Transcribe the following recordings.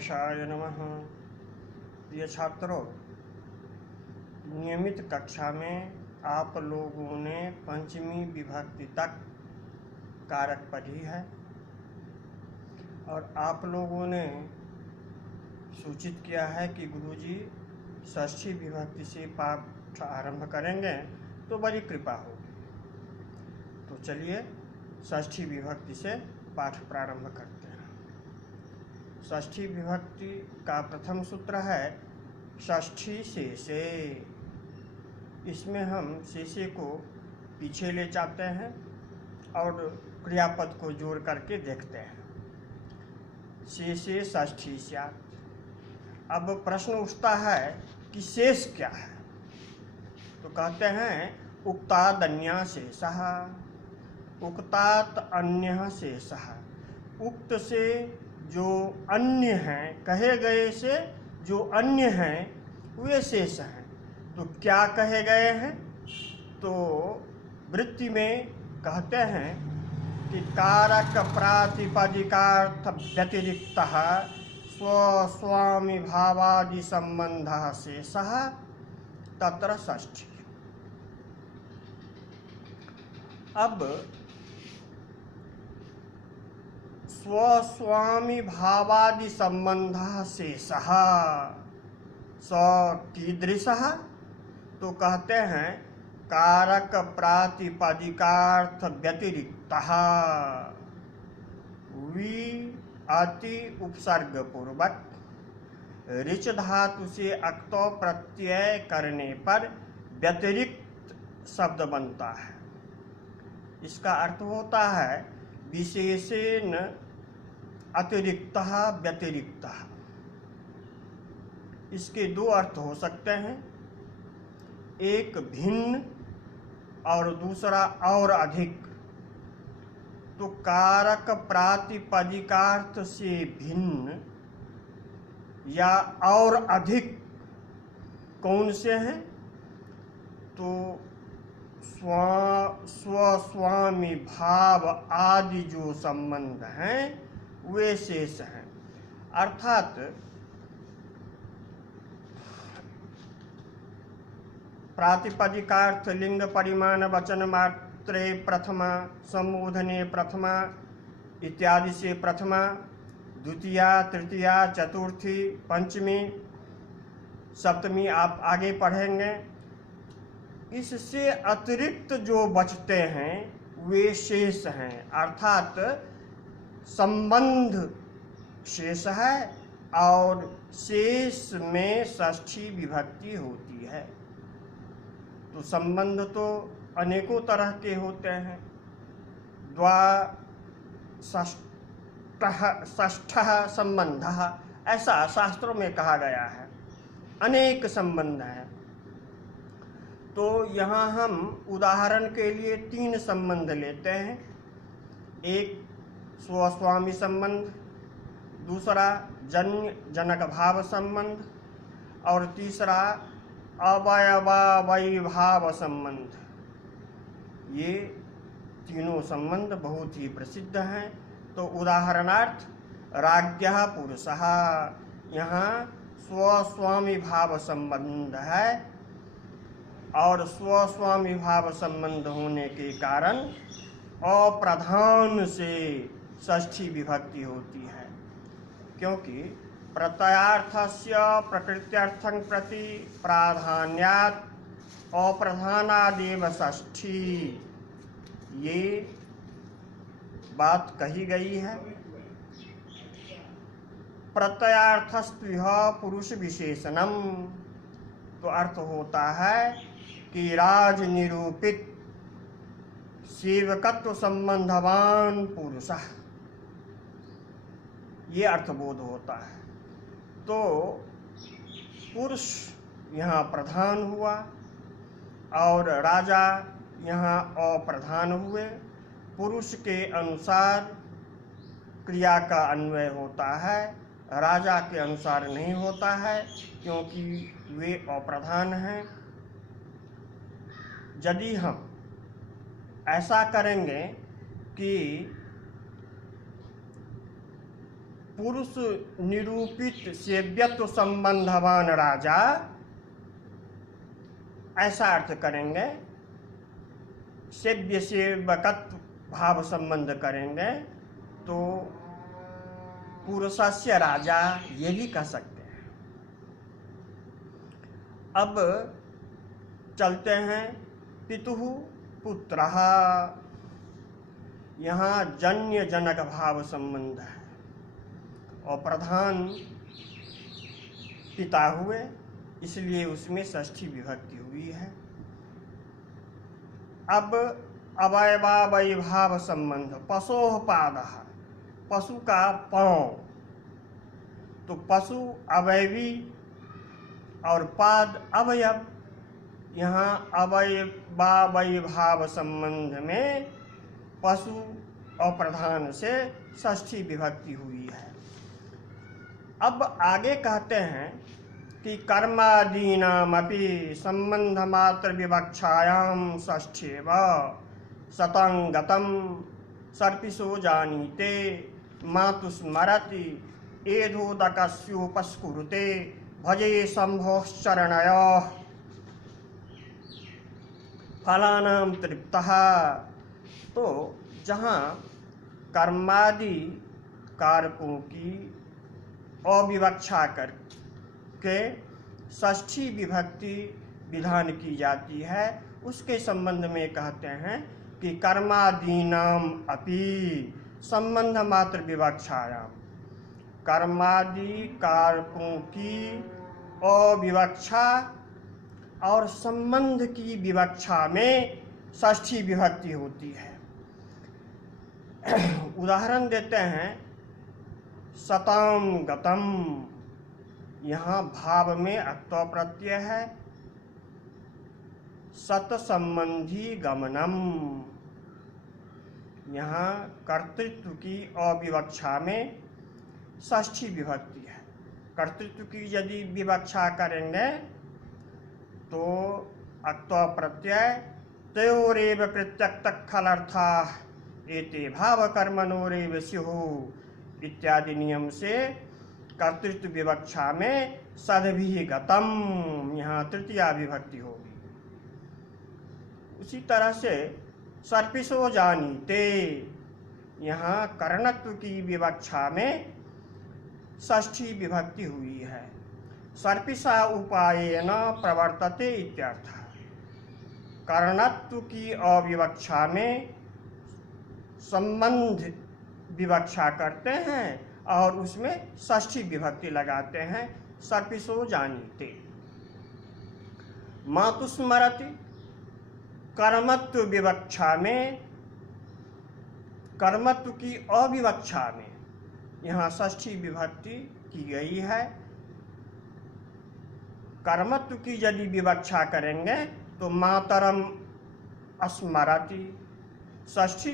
गणेशाय नमः। प्रिय छात्रों, नियमित कक्षा में आप लोगों ने पंचमी विभक्ति तक कारक पढ़ी है और आप लोगों ने सूचित किया है कि गुरुजी षष्ठी विभक्ति से पाठ आरंभ करेंगे तो बड़ी कृपा होगी। तो चलिए षष्ठी विभक्ति से पाठ प्रारंभ करते हैं। षष्ठी विभक्ति का प्रथम सूत्र है षष्ठी शेषे। इसमें हम शेषे को पीछे ले जाते हैं और क्रियापद को जोड़ करके देखते हैं। शेषे षष्ठी स्यात्। अब प्रश्न उठता है कि शेष क्या है, तो कहते हैं उक्ताद् अन्यः शेषः। उक्तात् अन्यः शेषः, उक्त से जो अन्य हैं, कहे गए से जो अन्य हैं वे शेष हैं। तो क्या कहे गए हैं? तो वृत्ति में कहते हैं कि कारक प्रातिपदिकार्थ व्यतिरिक्तः स्वस्वामी भावादि संबंधः शेषः तत्र षष्ठी। अब स्वस्वामी भावादि संबंधः शेषः स कीदृशः? तो कहते हैं कारक प्रातिपदिकार्थ व्यतिरिक्तः वि अति उपसर्ग पूर्वक ऋच धातु से अक्तो प्रत्यय करने पर व्यतिरिक्त शब्द बनता है। इसका अर्थ होता है विशेषेण अतिरिक्तः व्यतिरिक्तः। इसके दो अर्थ हो सकते हैं, एक भिन्न और दूसरा और अधिक। तो कारक प्रातिपदिकार्थ से भिन्न या और अधिक कौन से हैं? तो स्वस्वामी भाव आदि जो संबंध हैं वे शेष हैं। अर्थात प्रातिपदिकार्थ लिंग परिमाण वचन मात्रे प्रथमा, संबोधने प्रथमा इत्यादि से प्रथमा, द्वितीया, तृतीया, चतुर्थी, पंचमी, सप्तमी आप आगे पढ़ेंगे। इससे अतिरिक्त जो बचते हैं वे शेष हैं। अर्थात संबंध शेष है और शेष में षष्ठी विभक्ति होती है। तो संबंध तो अनेकों तरह के होते हैं। षष्ठः संबंधः, ऐसा शास्त्रों में कहा गया है। अनेक संबंध हैं। तो यहाँ हम उदाहरण के लिए 3 संबंध लेते हैं। एक स्वस्वामी संबंध, दूसरा जन्य जनक भाव संबंध और तीसरा अवयवावयी भाव संबंध। ये तीनों संबंध बहुत ही प्रसिद्ध हैं। तो उदाहरणार्थ राज्ञः पुरुषः, यहाँ स्वस्वामी भाव संबंध है और स्वस्वामी भाव संबंध होने के कारण अप्रधान से षष्ठी विभक्ति होती है, क्योंकि प्रत्ययार्थस्य प्रकृत्यर्थं प्रति प्राधान्यात् अप्रधानादेव षष्ठी, ये बात कही गई है। प्रत्ययार्थस्त्विह पुरुष विशेषणम, तो अर्थ होता है कि राज निरूपित सेवकत्व संबंधवान पुरुषः, ये अर्थबोध होता है। तो पुरुष यहाँ प्रधान हुआ और राजा यहाँ अप्रधान हुए। पुरुष के अनुसार क्रिया का अन्वय होता है, राजा के अनुसार नहीं होता है, क्योंकि वे अप्रधान हैं। यदि हम ऐसा करेंगे कि पुरुष निरूपित सेव्यत्व संबंधवान राजा, ऐसा अर्थ करेंगे। सेव्य सेवकत्व भाव संबंध करेंगे तो पुरुषस्य राजा ये भी कह सकते हैं। अब चलते हैं पितुः पुत्रः। यहाँ जन्य जनक भाव संबंध है और प्रधान पिता हुए, इसलिए उसमें षष्ठी विभक्ति हुई है। अब अवयवावयी भाव संबंध, पशोः पादः, पशु का पांव, तो पशु अवयवी और पाद अवयव। यहाँ अवयवावयी भाव संबंध में पशु और प्रधान से षष्ठी विभक्ति हुई है। अब आगे कहते हैं कि कर्मादीनामपि संबंध मात्र विवक्षायां षष्ठेव सतंगतम सर्पिशो जानीते मातुस्मरति एधोदकस्योपस्कुरुते भजे शंभोश्चरणयोः फलानां तृप्तः। तो जहाँ कर्मादि कारकों की अविवक्षा करके षष्ठी विभक्ति विधान की जाती है, उसके संबंध में कहते हैं कि कर्मादीनाम अपि संबंध मात्र विवक्षायाम, कर्मादि कारकों की अविवक्षा और संबंध की विवक्षा में षष्ठी विभक्ति होती है। उदाहरण देते हैं, सताम गतम, यहाँ भाव में अत्व प्रत्यय है। सत संबंधी गमनम, यहाँ कर्तृत्व की अविवक्षा में षष्ठी विभक्ति है। कर्तृत्व की यदि विवक्षा करेंगे तो अत्व प्रत्यय तयोरेव प्रत्यक्तः खलर्थाः एते भाव कर्मणोरेव स्युः इत्यादि नियम से कर्तृत्व विवक्षा में सद्भिः गतम, यहाँ तृतीया विभक्ति होगी। उसी तरह से सर्पिशो जानीते, यहाँ कर्णत्व की विवक्षा में षष्ठी विभक्ति हुई है। सर्पिशा उपायेन प्रवर्तते इत्यर्थः। कर्णत्व की अविवक्षा में संबंध विवक्षा करते हैं और उसमें षष्ठी विभक्ति लगाते हैं, सर्पिशो जानीते। मातुस्मरति, कर्मत्व विवक्षा में, कर्मत्व की अविवक्षा में यहाँ षष्ठी विभक्ति की गई है। कर्मत्व की यदि विवक्षा करेंगे तो मातरम स्मरति, षष्ठी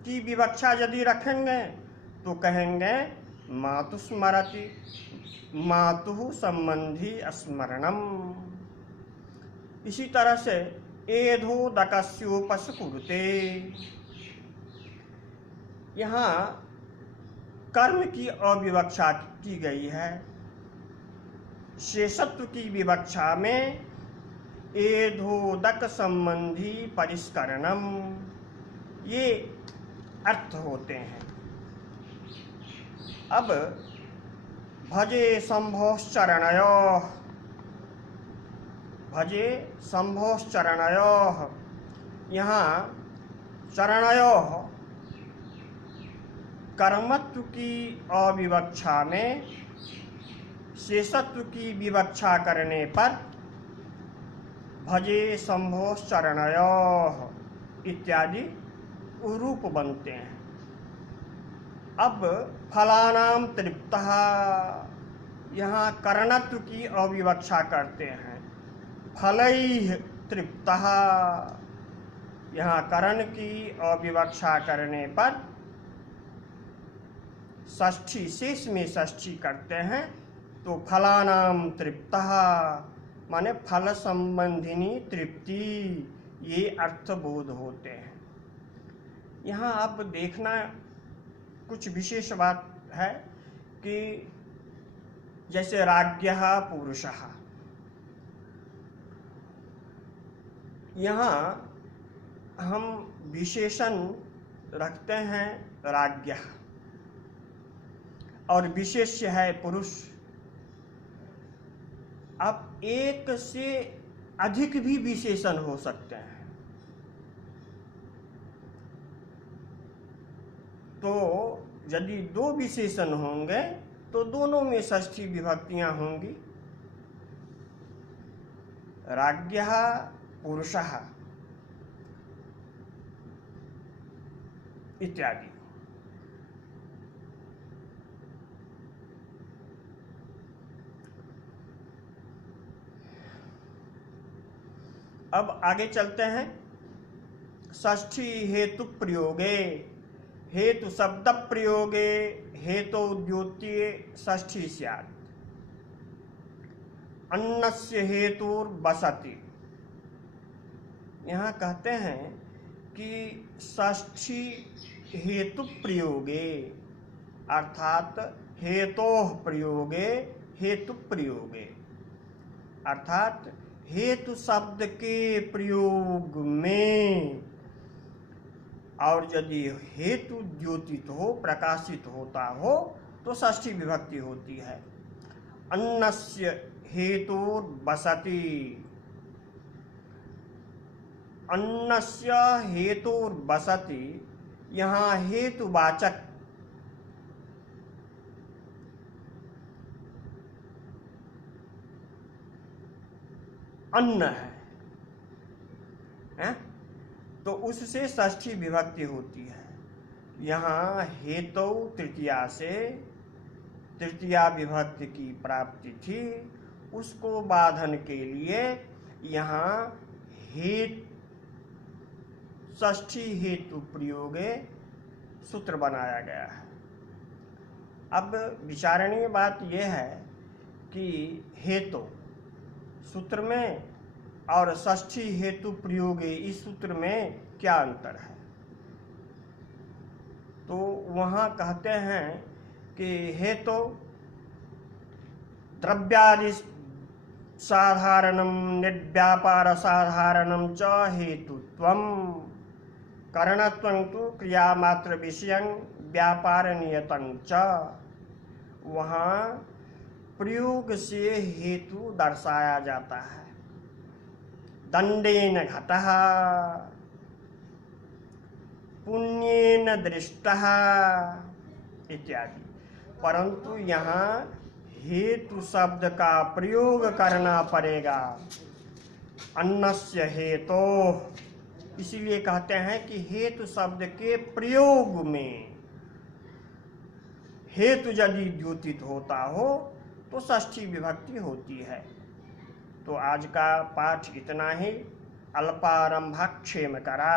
की विवक्षा यदि रखेंगे तो कहेंगे मातुस्मरति, मातुः संबंधी स्मरणम। इसी तरह से एधोदकस्योपस्कुरुते, यहाँ कर्म की अविवक्षा की गई है। शेषत्व की विवक्षा में एधोदक संबंधी परिष्करणम, ये अर्थ होते हैं। अब भजे शंभोश्चरणयोः, भजे शंभोश्चरणयोः, यहाँ चरणयोः कर्मत्व की अविवक्षा में शेषत्व की विवक्षा करने पर भजे शंभोश्चरणयोः इत्यादि रूप बनते हैं। अब फलानाम तृप्तः, यहाँ कर्णत्व की अविवक्षा करते हैं। फलैः तृप्तः, यहाँ करण की अविवक्षा करने पर षष्ठी, शेष में षष्ठी करते हैं तो फलानाम तृप्तः माने फल संबंधिनी तृप्ति, ये अर्थबोध होते हैं। यहाँ अब देखना कुछ विशेष बात है कि जैसे राज्ञः पुरुषः, यहाँ हम विशेषण रखते हैं राज्ञः और विशेष्य है पुरुष। अब एक से अधिक भी विशेषण हो सकते हैं, तो यदि दो विशेषण होंगे तो दोनों में षष्ठी विभक्तियां होंगी। राज्ञः पुरुषः इत्यादि। अब आगे चलते हैं। षष्ठी हेतु प्रयोगे, हेतु शब्द प्रयोगे हेतु द्योत्ये षष्ठी स्यात्। अन्नस्य हेतुर्वसति। यहाँ कहते हैं कि षष्ठी हेतु प्रयोगे अर्थात हेतोः प्रयोगे हेतु प्रयोगे अर्थात हेतु शब्द के प्रयोग में, और यदि हेतु द्योतित हो, प्रकाशित होता हो, तो षष्ठी विभक्ति होती है। अन्नस्य हेतुर्वसति, अन्नस्य हेतुर्वसति, यहाँ हेतुवाचक अन्न है, तो उससे षष्ठी विभक्ति होती है। यहाँ हेतु तृतीया से तृतीया विभक्ति की प्राप्ति थी, उसको बाधन के लिए यहाँ षष्ठी हेतु प्रयोगे सूत्र बनाया गया है। अब विचारणीय बात यह है कि हेतु सूत्र में और षष्ठी हेतु प्रयोगे इस सूत्र में क्या अंतर है। तो वहाँ कहते हैं कि हेतु द्रव्यादि साधारणम निर्व्यापार साधारणम च हेतुत्वम, करणत्वं तु क्रियामात्र विषयं व्यापार नियतं च। वहाँ प्रयोग से हेतु दर्शाया जाता है। दंडेन घटः, पुण्येन दृष्टः इत्यादि। परंतु यहाँ हेतु शब्द का प्रयोग करना पड़ेगा। अन्नस्य हेतु, इसीलिए कहते हैं कि हेतु शब्द के प्रयोग में हेतु यदि द्योतित होता हो तो षष्ठी विभक्ति होती है। तो आज का पाठ इतना ही। अल्पारंभः क्षेम करा।